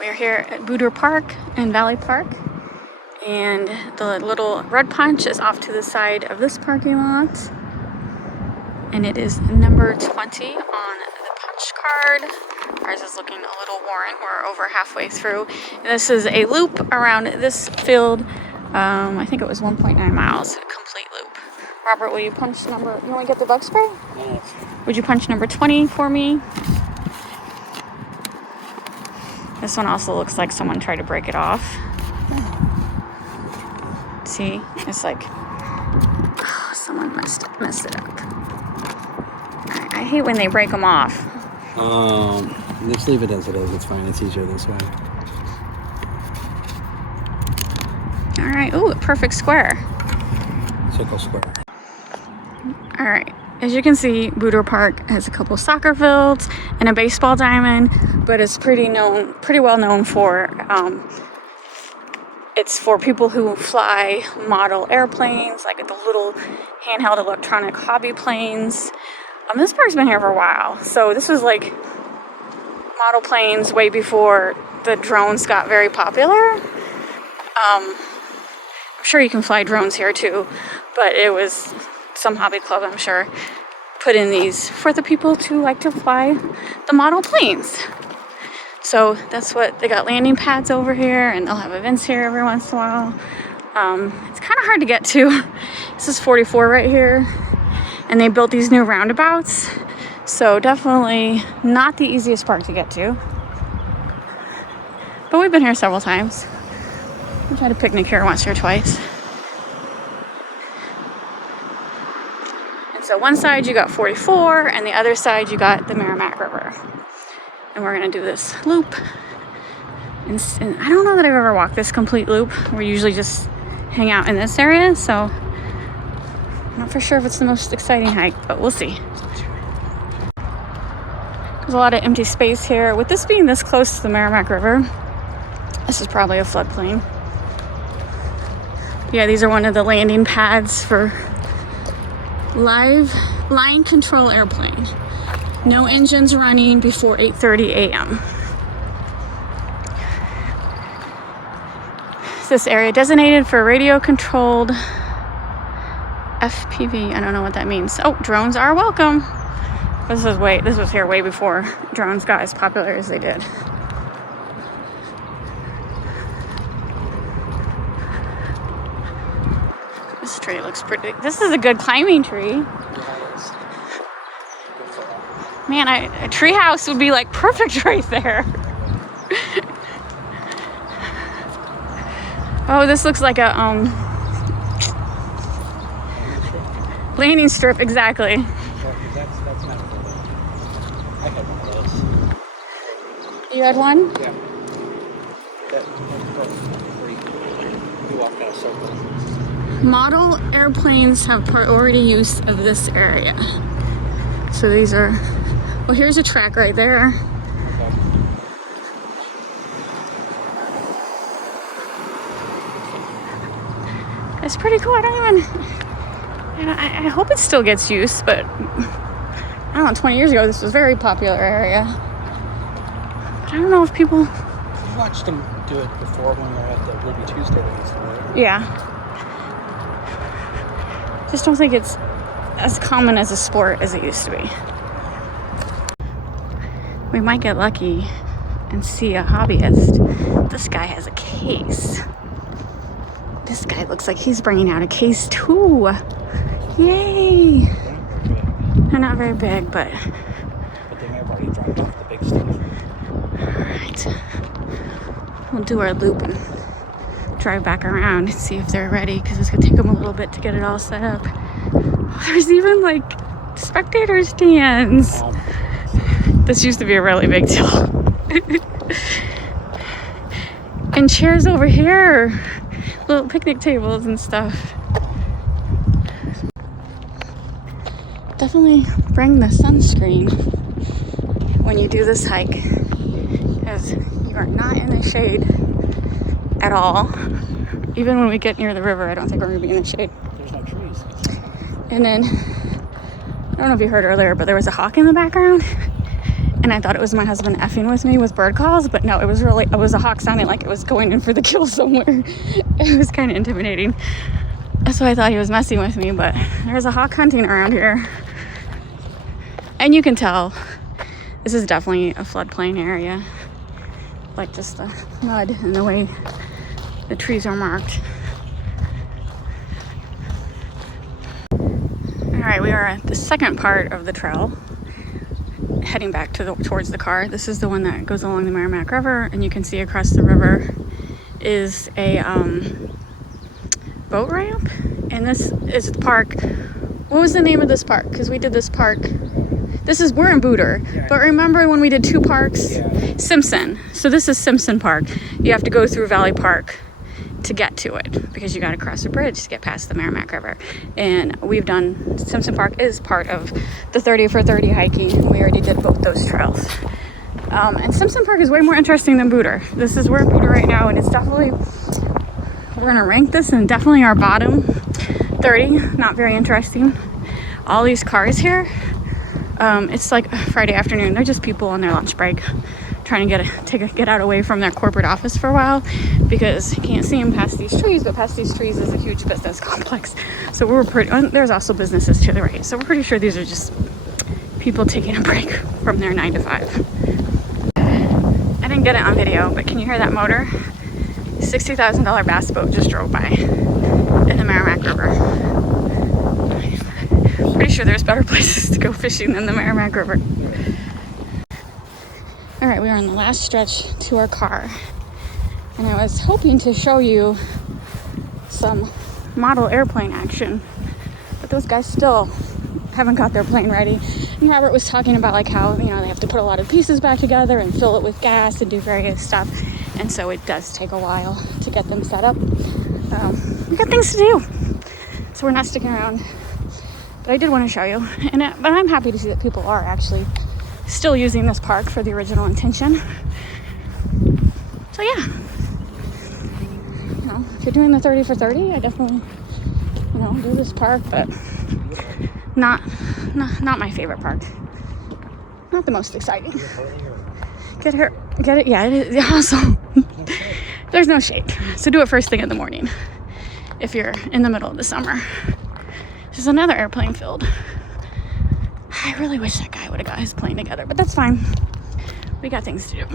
We're here at Booter Park in Valley Park, and the little Red Punch is off to the side of this parking lot, and it is number 20 on the punch card. Ours is looking a little worn. We're over halfway through. And this is a loop around this field. I think it was 1.9 miles, a complete loop. Robert, will you punch number, you want to get the bug spray? Yes. Would you punch number 20 for me? This one also looks like someone tried to break it off. See, it's like, oh, someone messed it up. I hate when they break them off. Just leave it as it is. It's fine. It's easier this way. All right. Ooh, a perfect square. Circle square. All right. As you can see, Booter Park has a couple soccer fields and a baseball diamond, but it's pretty well known for, it's for people who fly model airplanes, like the little handheld electronic hobby planes. This park's been here for a while, so this was like model planes way before the drones got very popular. I'm sure you can fly drones here too, but it was some hobby club, I'm sure, put in these for the people to like to fly the model planes. So that's what they got, landing pads over here, and they'll have events here every once in a while. It's kind of hard to get to. This is 44 right here, and they built these new roundabouts, so definitely not the easiest park to get to. But we've been here several times. We tried to picnic here once or twice. So one side you got 44, and the other side you got the Merrimack River. And we're gonna do this loop. And I don't know that I've ever walked this complete loop. We usually just hang out in this area, so I'm not for sure if it's the most exciting hike, but we'll see. There's a lot of empty space here. With this being this close to the Merrimack River, this is probably a floodplain. Yeah, these are one of the landing pads for live line control airplane. No engines running before 8:30 a.m. This area designated for radio controlled FPV. I don't know what that means. Oh, drones are welcome. This was here way before drones got as popular as they did. This tree looks pretty. This is a good climbing tree. Man, a tree house would be like perfect right there. Oh, this looks like a landing strip, exactly. That's not a good one. I had one of those. You had one? Yeah. You walk in a circle. Model airplanes have priority use of this area. So these are, well, here's a track right there. It's pretty cool. I hope it still gets use, but I don't know, 20 years ago this was a very popular area. But I don't know if people... You watched them do it before when we were at the Ruby Tuesday race, right? Yeah. Just don't think it's as common as a sport as it used to be. We might get lucky and see a hobbyist. This guy has a case. This guy looks like he's bringing out a case too. Yay! They're not very big, but they may have already dropped off the big stuff. Alright. We'll do our loop and drive back around and see if they're ready, because it's gonna take them a little bit to get it all set up. Oh, there's even like spectator stands. This used to be a really big deal. And chairs over here, little picnic tables and stuff. Definitely bring the sunscreen when you do this hike, because you are not in the shade at all. Even when we get near the river, I don't think we're going to be in the shade. There's no trees. And then, I don't know if you heard earlier, but there was a hawk in the background. and I thought it was my husband effing with me with bird calls, but no, it was a hawk sounding like it was going in for the kill somewhere. It was kind of intimidating. So I thought he was messing with me, but there's a hawk hunting around here. And you can tell this is definitely a floodplain area. Like just the mud and the way the trees are marked. All right, we are at the second part of the trail, heading back towards the car. This is the one that goes along the Merrimack River, and you can see across the river is a boat ramp, and this is the park. What was the name of this park? Because we did this park. We're in Booter, but remember when we did two parks? Yeah. Simpson. So this is Simpson Park. You have to go through Valley Park to get to it because you got to cross a bridge to get past the Merrimack River. And we've done, Simpson Park is part of the 30 for 30 hiking. We already did both those trails. And Simpson Park is way more interesting than Booter. We're in Booter right now, and it's definitely, we're gonna rank this in definitely our bottom 30. Not very interesting. All these cars here, it's like Friday afternoon. They're just people on their lunch break trying to get out away from their corporate office for a while because you can't see them past these trees, but past these trees is a huge business complex. So there's also businesses to the right. So we're pretty sure these are just people taking a break from their 9 to 5. I didn't get it on video, but can you hear that motor? $60,000 bass boat just drove by in the Merrimack River. Pretty sure there's better places to go fishing than the Merrimack River. All right, we are on the last stretch to our car, and I was hoping to show you some model airplane action, but those guys still haven't got their plane ready. And Robert was talking about like how, they have to put a lot of pieces back together and fill it with gas and do various stuff, and so it does take a while to get them set up. We got things to do, so we're not sticking around. But I did want to show you, but I'm happy to see that people are actually still using this park for the original intention. So yeah, if you're doing the 30 for 30, I definitely, do this park, but not my favorite park. Not the most exciting. Get it? Yeah, it is awesome. There's no shade, so do it first thing in the morning if you're in the middle of the summer. There's another airplane field. I really wish that guy would have got his plane together, but that's fine. We got things to do.